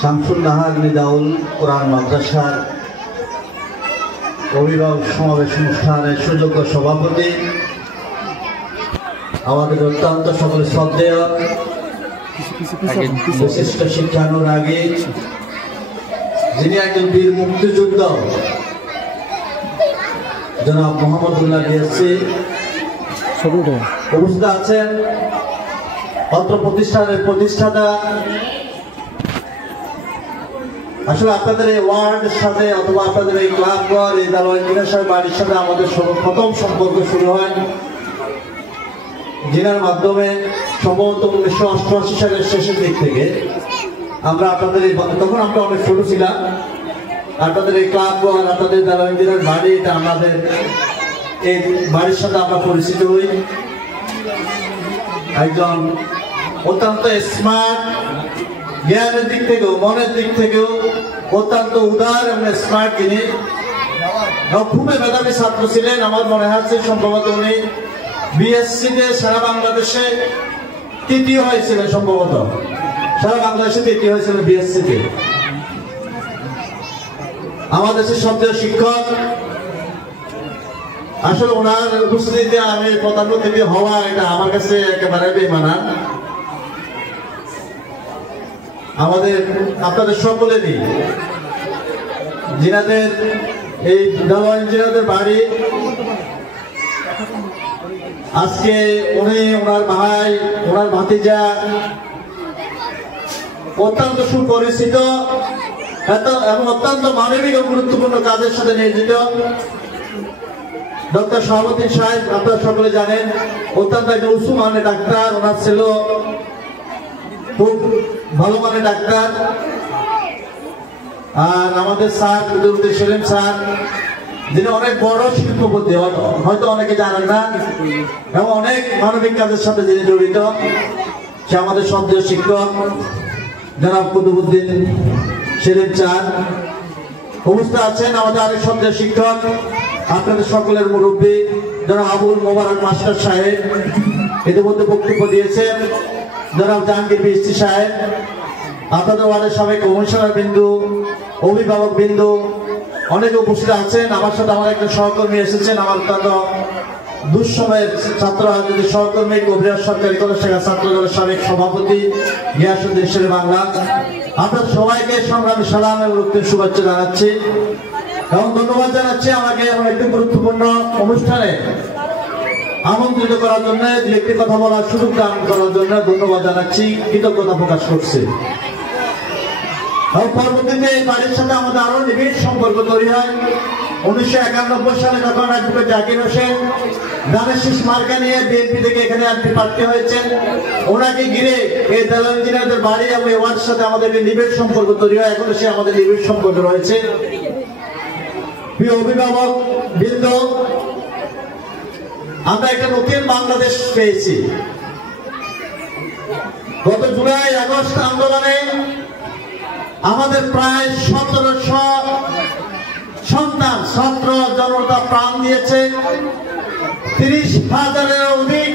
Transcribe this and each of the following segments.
শামসুন নাহার নিদাউল কোরআন মাদ্রাসার অভিভাবক সমাবেশ অনুষ্ঠানের সুযোগ্য সভাপতি, আমাদের অত্যন্ত সকলে শ্রদ্ধেয় বিশিষ্ট শিক্ষানুরাগী, যিনি একজন বীর মুক্তিযুদ্ধ জনাব মোহাম্মদুল্লাহ ডিএসসি উপস্থিত আছেন। অত্র প্রতিষ্ঠানের প্রতিষ্ঠাতা। আসলে আপনাদের এই ওয়ার্ডের সাথে অথবা আপনাদের এই ক্লাবঘর, এই দারোয়ান সাহেব বাড়ির সাথে আমাদের প্রথম সম্পর্ক শুরু হয়, যিনার মাধ্যমে সম্ভবত 1988 সালের শেষের দিক থেকে আমরা আপনাদের তখন আমরা অনেক ছোট ছিলাম, আপনাদের এই ক্লাবঘর, আপনাদের দারোয়ান বাড়ি, এটা আমাদের এই বাড়ির সাথে আমরা পরিচিত হই। একজন অত্যন্ত স্মার্ট, জ্ঞানের দিক থেকেও মনের দিক থেকেও অত্যন্ত উদার এবং স্মার্ট, তিনি খুবই মেধাবী ছাত্র ছিলেন। আমার মনে হচ্ছে সম্ভবত উনি বিএসসিতে সারা বাংলাদেশে তৃতীয় হয়েছিলেন, সম্ভবত সারা বাংলাদেশে তৃতীয় হয়েছিলেন বিএসসিতে। আমার দেশের সবচেয়ে শিক্ষক। আসলে ওনার উপস্থিতিতে আমি প্রধান অতিথি হওয়া, এটা আমার কাছে একেবারে বেমানা। আমাদের আপনাদের সকলেরই যিনাদের এই দারোয়ান ইঞ্জিনিয়ারদের বাড়ি, আজকে উনি ওনার ভাই, ওনার ভাতিজা অত্যন্ত সুপরিচিত এবং অত্যন্ত মানবিক ও গুরুত্বপূর্ণ কাজের সাথে নিয়োজিত ডক্টর শাহাবুদ্দিন সাহেব। আপনারা সকলে জানেন অত্যন্ত একজন উঁচু মানের ডাক্তার, ওনার ছিল খুব ভালো মানের ডাক্তার। আর আমাদের স্যার সেলিম স্যার, যিনি অনেক বড় শিল্পপতি, হয়তো অনেকে জানেন না, এবং অনেক মানবিক কাজের সাথে যিনি জড়িত, সে আমাদের সবচেয়ে শিক্ষক জনাব কুতুবউদ্দিন সেলিম স্যার উপস্থিত আছেন। আমাদের আরেক সবচেয়ে শিক্ষক, আপনাদের সকলের মুরব্বী জনাব আবুল মোবারক মাস্টার সাহেব ইতিমধ্যে বক্তব্য দিয়েছেন। জনাব জাহাঙ্গীর বিএসসি সাহেব, আপনাদের ওয়ার্ডের সাবেক কমিশনার বিন্দু, অভিভাবক বিন্দু অনেকে উপস্থিত আছেন। আমার সাথে আমার একজন সহকর্মী এসেছেন, আমার অত্যন্ত দুঃসময়ের ছাত্র রাজনীতি সহকর্মী, কবিরাজ সরকারি কলেজ শাখা ছাত্র দলের সাবেক সভাপতি গিয়াসউদ্দিন শের বাংলা। আপনাদের সবাইকে সংগ্রামী সালাম এবং শুভেচ্ছা জানাচ্ছি এবং ধন্যবাদ জানাচ্ছি আমাকে এমন একটি গুরুত্বপূর্ণ অনুষ্ঠানে আমন্ত্রিত করার জন্য, দু একটি কথা বলার সুযোগ দান করার জন্য ধন্যবাদ জানাচ্ছি, কৃতজ্ঞতা প্রকাশ করছি। পরবর্তীতে এই বাড়ির সাথে আমাদের আরো নিবিড় সম্পর্ক তৈরি হয়। 1991 সালে যখন অ্যাডভোকেট জাকির হোসেন ধানের শীষ মার্কা নিয়ে বিএনপি থেকে এখানে এমপি প্রার্থী হয়েছেন, ওনাকে ঘিরে এই দারোয়ান ইঞ্জিনিয়ারদের বাড়ি এবং এই ওয়ার্ডের সাথে আমাদের নিবিড় সম্পর্ক তৈরি হয়। এখনো সে আমাদের নিবিড় সম্পর্ক রয়েছে। প্রিয় অভিভাবক বৃন্দ, আমরা একটা নতুন বাংলাদেশ পেয়েছি। গত জুলাই আগস্ট আন্দোলনে আমাদের প্রায় 1700 সন্তান ছাত্র জনতা প্রাণ দিয়েছে। 30,000-এর অধিক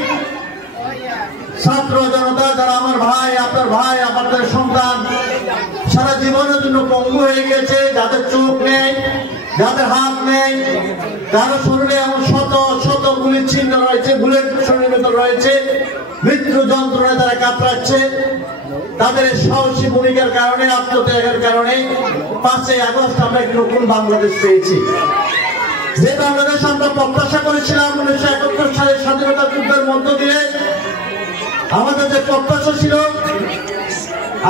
ছাত্র জনতা, যারা আমার ভাই, আপনার ভাই, আপনাদের সন্তান, সারা জীবনের জন্য পঙ্গু হয়ে গেছে, যাদের চোখ নেই, যাদের হাত নেই, কারো শরীরে এমন শত শত গুলির চিহ্ন রয়েছে, বুলেট শরীরের ভেতর রয়েছে, মৃত্যু যন্ত্রণায় তারা কাতরাচ্ছে। তাদের সাহসী ভূমিকার কারণে, আত্মত্যাগের কারণে 5 আগস্ট আমরা একটি নতুন বাংলাদেশ পেয়েছি। যে বাংলাদেশ আমরা প্রত্যাশা করেছিলাম 1971 সালের স্বাধীনতা যুদ্ধের মধ্য দিয়ে, আমাদের যে প্রত্যাশা ছিল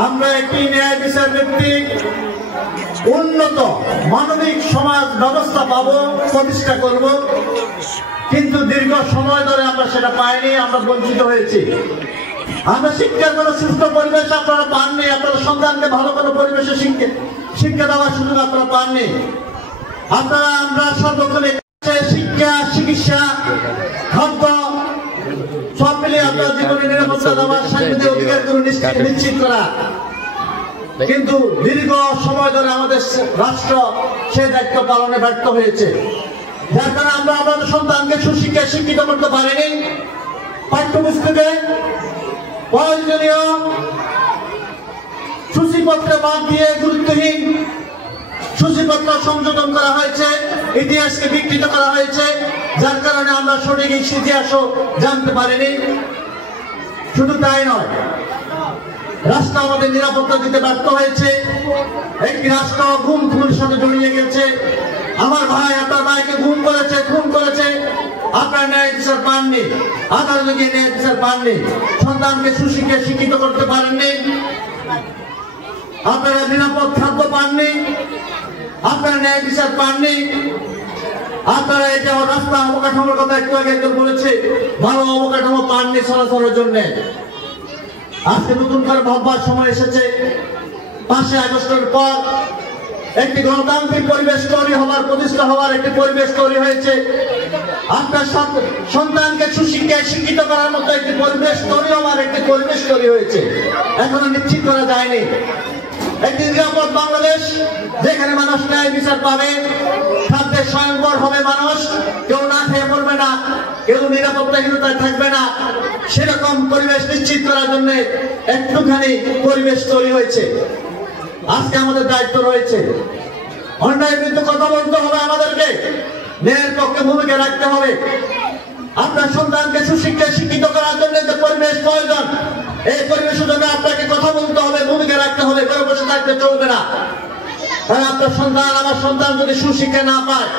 আমরা একটি ন্যায় বিচার ভিত্তিক উন্নত মানবিক সমাজ ব্যবস্থা পাবো, প্রতিষ্ঠা করব, কিন্তু দীর্ঘ সময় ধরে আমরা সেটা পাইনি, আমরা বঞ্চিত হয়েছি। আমরা শিক্ষার কোনো সুস্থ পরিবেশ আপনারা পাননি, আপনারা সন্তানকে ভালো কোনো পরিবেশে শিক্ষা দেওয়ার সুযোগ আপনারা পাননি। আপনারা আমরা সর্বক্ষণে শিক্ষা, চিকিৎসা, খাদ্য সব মিলিয়ে আপনার জীবনের নিরাপত্তা দেওয়ার সাংবিধানিক অধিকারগুলো নিশ্চিত করা, কিন্তু দীর্ঘ সময় ধরে আমাদের রাষ্ট্র সেই দায়িত্ব পালনে ব্যর্থ হয়েছে। যার কারণে আমরা আমাদের সন্তানকে সুশিক্ষায় শিক্ষিত করতে পারিনি। পাঠ্যপুস্তকে প্রয়োজনীয় সূচিপত্রে বাদ দিয়ে গুরুত্বহীন সূচিপত্র সংশোধন করা হয়েছে, ইতিহাসকে বিকৃত করা হয়েছে, যার কারণে আমরা সঠিক ইতিহাসও জানতে পারিনি। শুধু তাই নয়, রাষ্ট্র আমাদের নিরাপত্তা দিতে ব্যর্থ হয়েছে। একটি রাষ্ট্র গুম খুনের সাথে জড়িয়ে গেছে। আমার ভাই আপনার ভাইকে খুন করেছে, আপনার ন্যায় বিচার পাননি, আদালতে গিয়ে ন্যায় বিচার পাননি, সন্তানকে সুশিক্ষায় শিক্ষিত করতে পারেননি, আপনারা নিরাপদ খাদ্য পাননি, আপনারা ন্যায় বিচার পাননি, আপনারা এটা রাস্তা অবকাঠামোর কথা একটু আগে একজন বলেছে, ভালো অবকাঠামো পাননি চলাচলের জন্য। আজকে নতুন করে ভাববার সময় এসেছে। 5 আগস্টের পর একটি গণতান্ত্রিক পরিবেশ তৈরি হওয়ার, প্রতিষ্ঠা হওয়ার একটি পরিবেশ তৈরি হয়েছে। আপনার সন্তানকে সুশিক্ষায় শিক্ষিত করার মতো একটি পরিবেশ তৈরি হওয়ার একটি পরিবেশ তৈরি হয়েছে, এখনো নিশ্চিত করা যায়নি। একটি নিরাপদ বাংলাদেশ, যেখানে মানুষ ন্যায় বিচার পাবে, খাদ্যের স্বয়ংবর হবে, মানুষ কেউ না খেয়ে পড়বে না, কেউ নিরাপত্তাহীনতায় থাকবে না, সেরকম পরিবেশ নিশ্চিত করার জন্য একটুখানি পরিবেশ তৈরি হয়েছে। আজকে আমাদের দায়িত্ব রয়েছে, অন্যায়ের বিরুদ্ধে কথা বলতে হবে, আমাদেরকে ন্যায়ের পক্ষে ভূমিকা রাখতে হবে। আপনার সন্তানকে সুশিক্ষায় শিক্ষিত করার জন্য যে পরিবেশ প্রয়োজন, এই পরিবেশের জন্য আপনাকে কথা বলতে হবে, ভূমিকা রাখতে হবে, ঘরে বসে থাকতে চলবে না। কারণ আপনার সন্তান, আমার সন্তান যদি সুশিক্ষা না পায়,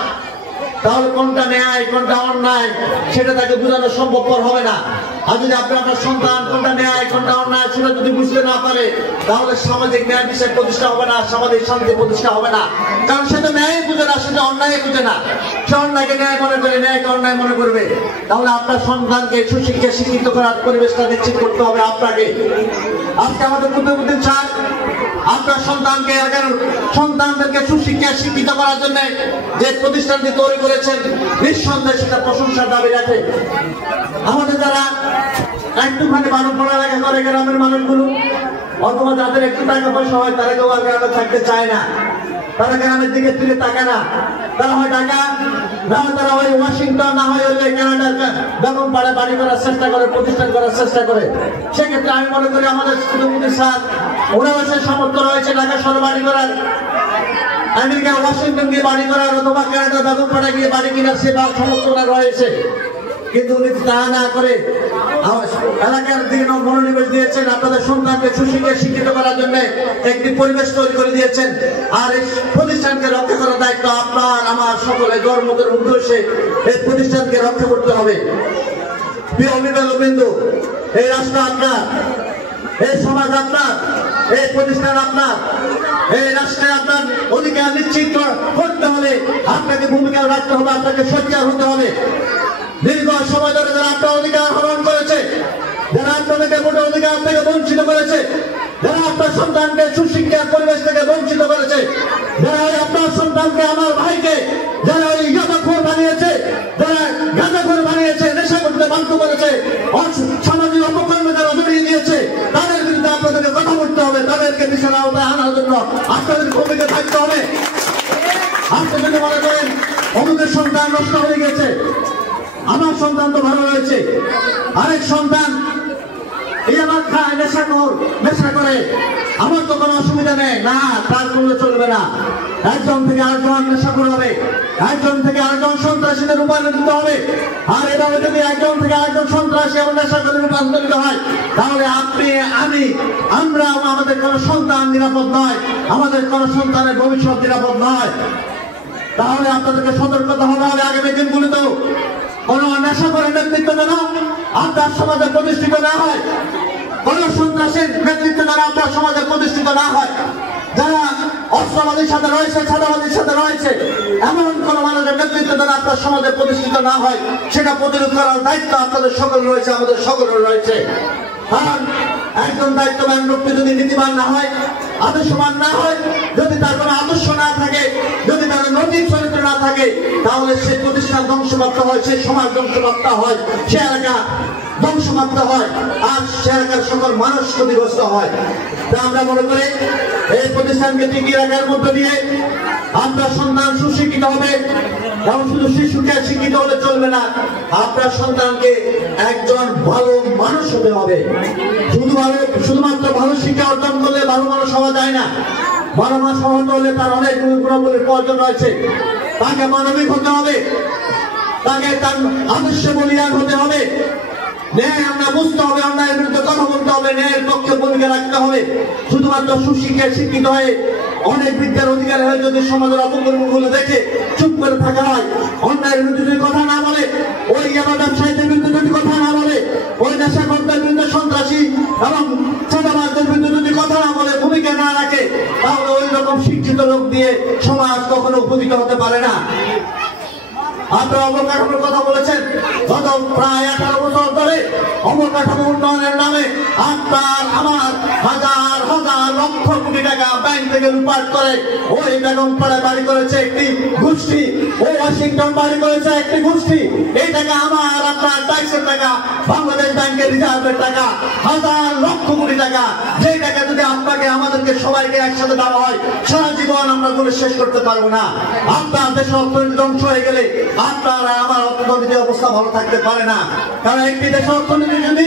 তাহলে কোনটা ন্যায় কোনটা অন্যায় সেটা তাকে বোঝানো সম্ভবপর হবে না। আর যদি আপনার সন্তান কোনটা ন্যায় কোনটা অন্যায় সেটা যদি বুঝতে না পারে, তাহলে সামাজিক ন্যায় বিচার প্রতিষ্ঠা হবে না, সামাজিক শান্তি প্রতিষ্ঠা হবে না। কারণ সেটা ন্যায় বুঝে না, সেটা অন্যায় বুঝে না। সে অন্যায়কে ন্যায় মনে করে, ন্যায়কে অন্যায় মনে করবে। তাহলে আপনার সন্তানকে সুশিক্ষা শিক্ষিত করার পরিবেশটা নিশ্চিত করতে হবে আপনাকে। আজকে আমাদের প্রতিনিধি চান আপনার সন্তানদেরকে সুশিক্ষা শিক্ষিত করার জন্য যে প্রতিষ্ঠানটি তৈরি করেছেন, নিঃসন্দেহে সেটা প্রশংসার দাবি রাখে। আমাদের যারা একটুখানি পড়ালেখা করে গ্রামের মানুষগুলো, অথবা যাদের একটু টাকা পয়সা হয়, তারা কেউ আর গ্রামে থাকতে চায় না, তারা গ্রামের দিকে ফিরে তাকায় না। তারা হয় ঢাকা, না হয় তারা হয় ওয়াশিংটন, না হয় কানাডার বেগম পাড়ে বাড়ি করার চেষ্টা করে, প্রতিষ্ঠান করার চেষ্টা করে। সেক্ষেত্রে আমি মনে করি আমাদের প্রধানমন্ত্রী স্যার, ওনার কাছে সামর্থ্য রয়েছে ঢাকা শহরে বাড়ি করার, আমেরিকা ওয়াশিংটন গিয়ে বাড়ি করার, অথবা কানাডা বেগম পাড়া গিয়ে বাড়ি কেনার সে সামর্থ্য রয়েছে। কিন্তু উনি তা না করে এলাকার দিকে মনোনিবেশ দিয়েছেন, আপনাদের সন্তানকে সুশিক্ষায় শিক্ষিত করার জন্য একটি পরিবেশ তৈরি করে দিয়েছেন। আর এই প্রতিষ্ঠানকে রক্ষা করার দায়িত্ব আপনার আমার সকলে ধর্মদের উদ্দেশ্যে এই প্রতিষ্ঠানকে রক্ষা করতে হবে। প্রিয় অভিভাবকবৃন্দ, এই রাষ্ট্র আপনার, এই সমাজ আপনার, এই প্রতিষ্ঠান আপনার, এই রাষ্ট্রে আপনার অধিকার নিশ্চিত করতে হলে আপনাকে ভূমিকা রাখতে হবে, আপনাকে সোচ্চার হতে হবে। দীর্ঘ সময় ধরে যারা আপনার অধিকার হরণ করেছে, যারা আপনাদেরকে ভোটের অধিকার থেকে বঞ্চিত করেছে, যারা আপনার সন্তানকে সুশিক্ষার পরিবেশ থেকে বঞ্চিত করেছে, যারা আপনার সন্তানকে, আমার ভাইকে যারা ওই গাঁজাখোর বানিয়েছে, যারা গাঁজাখোর বানিয়েছে, নেশা করতে বাধ্য করেছে, সামাজিক অপকর্মে যারা জড়িয়ে দিয়েছে, তাদের বিরুদ্ধে আপনাদেরকে কথা বলতে হবে, তাদেরকে বিচার আওতায় আনার জন্য আপনাদের ভূমিকা থাকতে হবে। আপনি যদি মনে করেন অমুকের সন্তান নষ্ট হয়ে গেছে, আমার সন্তান তো ভালো রয়েছে, আরেক সন্তান এই আমার খায়, নেশা করে, আমার তো কোনো অসুবিধা নেই, না, তার করলে চলবে না। একজন থেকে আরেকজন নেশা করে হবে, একজন থেকে আরেকজন সন্ত্রাসীদের রূপান্তরিত হবে। আর এভাবে যদি একজন থেকে আরেকজন সন্ত্রাসী এবং নেশা করে রূপান্তরিত হয়, তাহলে আপনি, আমরা আমাদের কোনো সন্তান নিরাপদ নয়, আমাদের কোনো সন্তানের ভবিষ্যৎ নিরাপদ নয়। তাহলে আপনাদেরকে সতর্কতা হতে হবে আগামী দিনগুলিতেও কোন নেশা করে নেতৃত্ব যেন আপনার সমাজে প্রতিষ্ঠিত না হয়, কোন সন্ত্রাসের নেতৃত্ব যেন আপনার সমাজে প্রতিষ্ঠিত না হয়। যারা অস্ত্রবাদীর সাথে রয়েছে, ছাত্রবাদীর সাথে রয়েছে, এমন কোন মানুষের নেতৃত্ব যেন আপনার সমাজে প্রতিষ্ঠিত না হয়, সেটা প্রতিরোধ করার দায়িত্ব আপনাদের সকল রয়েছে, আমাদের সকলের রয়েছে। কারণ একজন দায়িত্ববান ব্যক্তি যদি নীতিবান না হয়, আদর্শবান না হয়, যদি তার কোনো আদর্শ না থাকে, যদি তার নৈতিক চরিত্র না থাকে, তাহলে সে প্রতিষ্ঠান ধ্বংসপ্রাপ্ত হয়, সে সমাজ ধ্বংসপ্রাপ্ত হয়, সে এলাকা ধ্বংসপ্রাপ্ত হয়, আর সে এলাকার সকল মানুষ ক্ষতিগ্রস্ত হয়। তা আমরা মনে করি এই প্রতিষ্ঠানকে টিকিয়ে রাখার মধ্য দিয়ে আপনার সন্তান সুশিক্ষিত হবে, এবং শুধু শিশুকে শিক্ষিত হলে চলবে না, আপনার সন্তানকে একজন ভালো মানুষ হতে হবে। শুধুমাত্র ভালো শিক্ষা অর্জন করলে ভালো মানুষ হওয়া যায় না। ভালো মানুষ হতে হলে তার অনেক গুণাবলীর প্রয়োজন রয়েছে। তাকে মানবিক হতে হবে, তাকে তার আদর্শ বলিয়ান হতে হবে, ন্যায় আমরা বুঝতে হবে, অন্যায়ের বিরুদ্ধে কথা বলতে হবে, ন্যায়ের পক্ষে ভূমিকা রাখতে হবে। শুধুমাত্র সুশিক্ষায় শিক্ষিত হয়ে অনেক বিদ্যার অধিকারী হয়ে যদি সমাজের অপকর্মগুলো দেখে চুপ করে থাকা হয়, অন্যায়ের বিরুদ্ধে যদি কথা না বলে, ওই ব্যবসায়ীদের বিরুদ্ধে যদি কথা না বলে, ওই নেশাকর্তার বিরুদ্ধে, সন্ত্রাসী এবং চাঁদাবাজদের বিরুদ্ধে যদি কথা না বলে, ভূমিকা না রাখে, তাহলে ওই রকম শিক্ষিত লোক দিয়ে সমাজ কখনো উপনীত হতে পারে না। আপনারা অবকাঠামোর কথা বলেছেন। গত প্রায় 18 বছর ধরে অবকাঠামো উন্নয়নের নামে আপনার আমার হাজার হাজার লক্ষ কোটি টাকা ব্যাংক থেকে লুটপাট করে ওই বেগমপাড়ায় বাড়ি করেছে একটি গোষ্ঠী, ওই ওয়াশিংটন বাড়ি করেছে একটি গোষ্ঠী। এই টাকা আমার আপনার ট্যাক্সের টাকা, বাংলাদেশ ব্যাংকের রিজার্ভের টাকা, হাজার লক্ষ কোটি টাকা, যে টাকা যদি আপনাকে আমাদেরকে সবাইকে একসাথে দেওয়া হয়, সারা জীবন আমরা গুলো শেষ করতে পারবো না। আপনার দেশের অর্থনীতি ধ্বংস হয়ে গেলে আপনার আমার অর্থনৈতিক অবস্থা ভালো থাকতে পারে না। কারণ একটি দেশের অর্থনীতি যদি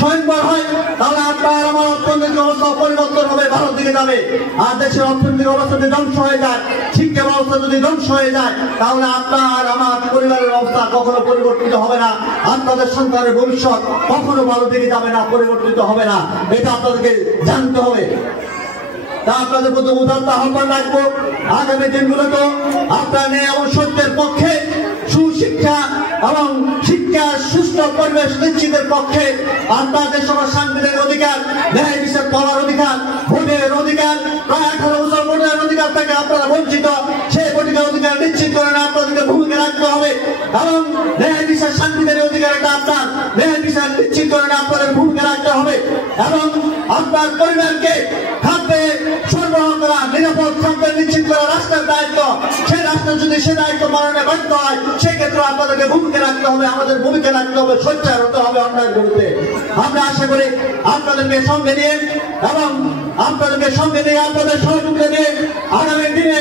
স্বয়ংবর হয়, তাহলে আপনার আমার অর্থনৈতিক অবস্থা পরিবর্তন হবে, ভালোর দিকে যাবে। আর দেশের অর্থনৈতিক অবস্থা যদি ধ্বংস হয়ে যায়, শিক্ষা ব্যবস্থা যদি ধ্বংস হয়ে যায়, তাহলে আপনার আমার পরিবারের অবস্থা কখনো পরিবর্তিত হবে না। আপনাদের সন্তানের ভবিষ্যৎ কখনো ভালোর দিকে যাবে না, পরিবর্তিত হবে না। এটা আপনাদেরকে জানতে হবে। তা আপনাদের প্রতি উদারতা আহ্বান রাখবো, আগামী দিনগুলোতে আপনার ন্যায় এবং সত্যের পক্ষে, সুশিক্ষা এবং শিক্ষার সুস্থ পরিবেশ নিশ্চিতের পক্ষে, আপনাদের সবার সাংবিধানিক অধিকার, ন্যায় বিচার পাওয়ার অধিকার, ভোটের অধিকার, প্রায় 18 বছর ভোটের অধিকার থেকে আপনারা বঞ্চিত, সেই ভোটের অধিকার নিশ্চিত করে আপনাদেরকে ভূমিকা রাখতে হবে। এবং ন্যায় বিচার সাংবিধানিক অধিকার এটা আপনার, ন্যায় বিচার নিশ্চিত করে আপনাদের ভূমিকা রাখতে হবে। এবং আপনার পরিবারকে খাদ্যে সরবরাহ করা, নিরাপদ খাদ্য নিশ্চিত করা রাষ্ট্রের দায়িত্ব। সেই রাষ্ট্র যদি সে দায়িত্ব পালনে ব্যর্থ হয়, সেক্ষেত্রে আপনাদেরকে ভূমিকা রাখতে হবে, আমাদের ভূমিকা রাখতে হবে, সোচ্চার হতে হবে অন্যায়ের বিরুদ্ধে। আমরা আশা করি আপনাদেরকে সঙ্গে নিয়ে এবং আপনাদের সহযোগিতা নিয়ে আগামী দিনে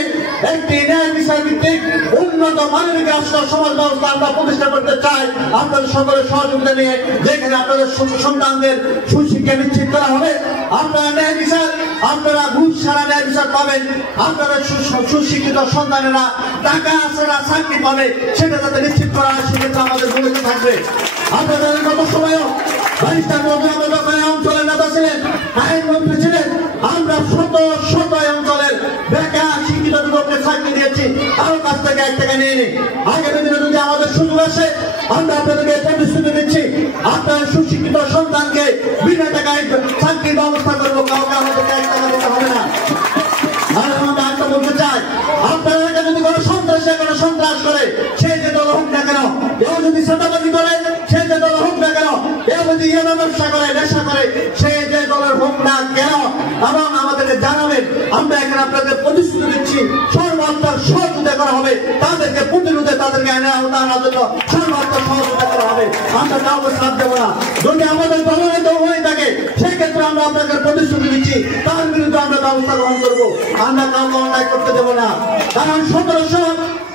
একটি ন্যায় বিচার ভিত্তিক উন্নত মানবিক রাষ্ট্র সমাজ ব্যবস্থা আমরা প্রতিষ্ঠা করতে চাই। আপনাদের সকলের সহযোগিতা নিয়ে, যেখানে আপনাদের সন্তানদের সুশিক্ষা নিশ্চিত করা হবে, আপনারা ন্যায় বিচার, আপনারা ঘুষ ছাড়া ন্যায় বিচার পাবেন, আপনাদের সুশিক্ষিত সন্তানেরা টাকা ছাড়া চাকরি পাবে, সেটা যাতে নিশ্চিত করা হয়, সেক্ষেত্রে আমাদের ভূমিকা থাকবে। আপনাদের গত সময়ও ব্যারিস্টার মজুমদার যখন অঞ্চলের নেতা ছিলেন, আইনমন্ত্রী ছিলেন, আমরা শত শত অঞ্চলের বেকার শিক্ষিত যুবককে চাকরি দিয়েছি, কারো কাছ থেকে 1 টাকা নিয়ে নিই। আগামী দিনে যদি আমাদের সুযোগ আসে, আমরা আপনাদেরকে প্রতিশ্রুতি দিচ্ছি, আপনার সুশিক্ষিত সন্তানকে বিনা টাকায় চাকরির ব্যবস্থা করবো, কাউকে আমাদেরকে 1 টাকা দিতে হবে না। আর আমরা একটা বলতে চাই, আপনারা যদি কোনো সন্ত্রাস করে, সে যে দল হোক না কেন, কেউ যদি চাঁদাবাজি করে, সে যে দল হোক না কেন, কেউ যদি ইয়াবা ব্যবসা করে, নেশা করে, সে যে দলের হোক না কেন, এবং আমাদেরকে জানাবেন। আমরা এখানে আপনাদের প্রতিশ্রুতি দিচ্ছি, সর্বাত্মক সহযোগিতা করা হবে, তাদেরকে প্রতিরোধে, তাদেরকে আইনের আওতায় আনার জন্য সর্বাত্মক সহযোগিতা করা হবে। আমরা কাউকে সাথ দেবো না। যদি আমাদের দলের দল হয়ে থাকে, সেক্ষেত্রে আমরা আপনাকে প্রতিশ্রুতি দিচ্ছি, তার বিরুদ্ধে আমরা ব্যবস্থা গ্রহণ করবো। আমরা কাউকে অন্যায় করতে দেবো না। কারণ 1700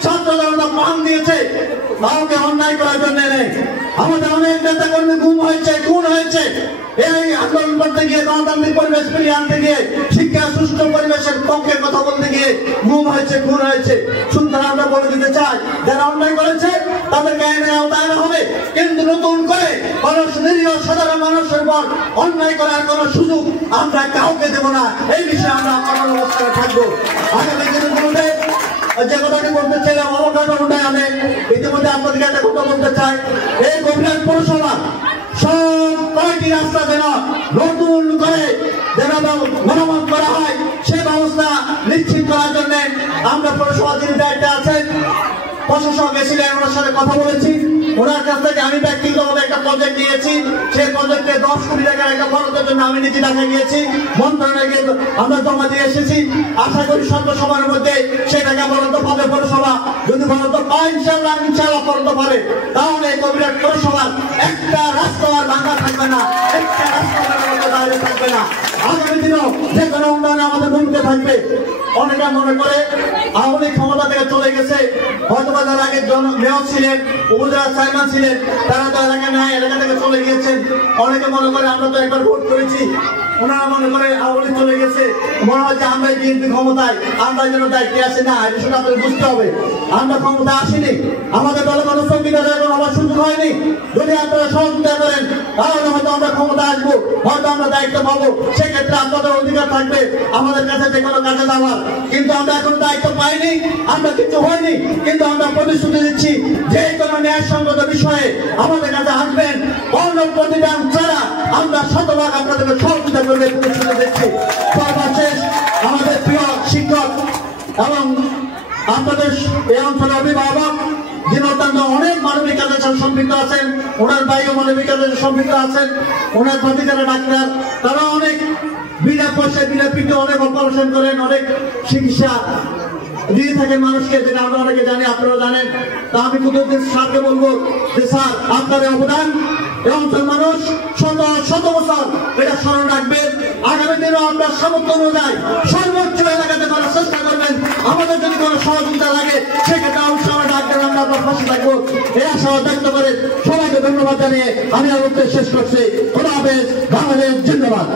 ছাত্র জনতা প্রাণ দিয়েছে কাউকে অন্যায় করার জন্য নেই। আমাদের অনেক নেতা কর্মী গুম হয়েছে, খুন হয়েছে, এই আন্দোলন করতে গিয়ে, গণতান্ত্রিক পরিবেশ ফিরিয়ে আনতে গিয়ে, শিক্ষা সুষ্ঠু পরিবেশের পক্ষে কথা বলতে গিয়ে গুম হয়েছে, খুন হয়েছে। সুতরাং আমরা বলে দিতে চাই, যারা অন্যায় করেছে তাদেরকে আইনের আওতায় আনা হবে, কিন্তু নতুন করে মানুষ, নিরীহ সাধারণ মানুষের উপর অন্যায় করার কোন সুযোগ আমরা কাউকে দেব না। এই বিষয়ে আমরা আপনার অবস্থায় থাকবো। আগামী দিনগুলোতে যে কথাটি বলতে চাইলাম, অবকাঠামো উন্নয়নে, ইতিমধ্যে আপনাদেরকে একটা কথা বলতে চাই, এই গভীর পৌরসভা সব কয়টি রাস্তা যেন নতুন করে মেরামত করা হয়, সে ব্যবস্থা নিশ্চিত করার জন্য আমরা পৌরসভা যিনি দায়িত্বে আছেন, প্রশাসক এসেছিলেন, ওনার সাথে কথা বলেছি। ওনার কাছ থেকে আমি ব্যক্তিগতভাবে একটা প্রজেক্ট নিয়েছি, সেই প্রজেক্টে 10 কোটি টাকার একটা বরাদ্দের জন্য আমি নিজে দেখা গিয়েছি, মন্ত্রণালয়ে আমরা জমা দিয়ে এসেছি। আশা করি স্বল্প সময়ের মধ্যে সেই টাকা বরাদ্দ পাবে পৌরসভা। যদি বরাদ্দ পায়, ইনশাআল্লাহ বরাদ্দ পাবে, তাহলে কবিরাট পৌরসভার একটা রাস্তা আর ভাঙা থাকবে না, একটা রাস্তা দাঁড়িয়ে থাকবে না। আগামী দিনেও যে কোনো উন্নয়নে আমাদের ভূমিকা থাকবে। অনেকে মনে করে আওয়ামী লীগ ক্ষমতা থেকে চলে গেছে, হয়তো যারা আগে মেয়র ছিলেন, উপজেলা চেয়ারম্যান ছিলেন, তারা তো এলাকা নাই, এলাকা থেকে চলে গিয়েছেন। অনেকে মনে করে আমরা তো একবার ভোট করেছি, ওনারা মনে করে আওয়ামী লীগ চলে গেছে, মনে হয় যে আমরা বিএনপি ক্ষমতায়, আমরা যেন দায়িত্বে আসি না। এই বিষয়টা আপনাদের বুঝতে হবে, আমরা ক্ষমতা আসিনি, আমাদের দলে কোনো সংবিধান এবং আমার সুযোগ হয়নি। যদি আপনারা সহযোগিতা করেন তাহলে হয়তো আমরা ক্ষমতা আসবো, হয়তো আমরা দায়িত্ব পাবো, সেক্ষেত্রে আপনাদের অধিকার থাকবে আমাদের কাছে যে কোনো কাজে যাওয়ার। কিন্তু আমরা এখন দায়িত্ব পাইনি, আমরা কিছু হয়নি, কিন্তু আমরা প্রতিশ্রুতি দিচ্ছি যে কোনো ন্যায়সঙ্গত বিষয়ে আমাদের কাছে আসবেন, অন্য প্রতিদান ছাড়া আমরা শতভাগ আপনাদেরকে সহযোগিতা করবে প্রতিশ্রুতি দিচ্ছি। সর্বশেষ আমাদের প্রিয় শিক্ষক এবং আপনাদের এই অঞ্চলের অভিভাবক যিনি অত্যন্ত অনেক মানবিক কাজের সাথে সম্পৃক্ত আছেন, ওনার ভাইও মানবিক কাজের সম্পৃক্ত আছেন, ওনার প্রতি যারা ডাক্তার তারা অনেক বিনা পয়সায় বিনা পিঠে অনেক অপারেশন করেন, অনেক চিকিৎসা দিয়ে থাকেন মানুষকে, যেটা আমরা অনেকে জানি, আপনারা জানেন। তা আমি কুতুবুদ্দিন স্যারকে বলবো যে স্যার আপনার অবদান এই অঞ্চল মানুষ শত শত বছর এটা স্মরণ রাখবেন। আগামী দিনেও আপনার সামর্থ্য অনুযায়ী সর্বোচ্চ এলাকাতে করার চেষ্টা করবেন। আমাদের যদি কোনো সহযোগিতা লাগে সেক্ষেত্রে অবশ্যই আমরা ডাকবেন, আমরা আপনার পাশে থাকবো, এই আশা ব্যক্ত করে সবাইকে ধন্যবাদ জানিয়ে আমি আমার শেষ করছি। খোদা হাফেজ, বাংলাদেশ জিন্দাবাদ।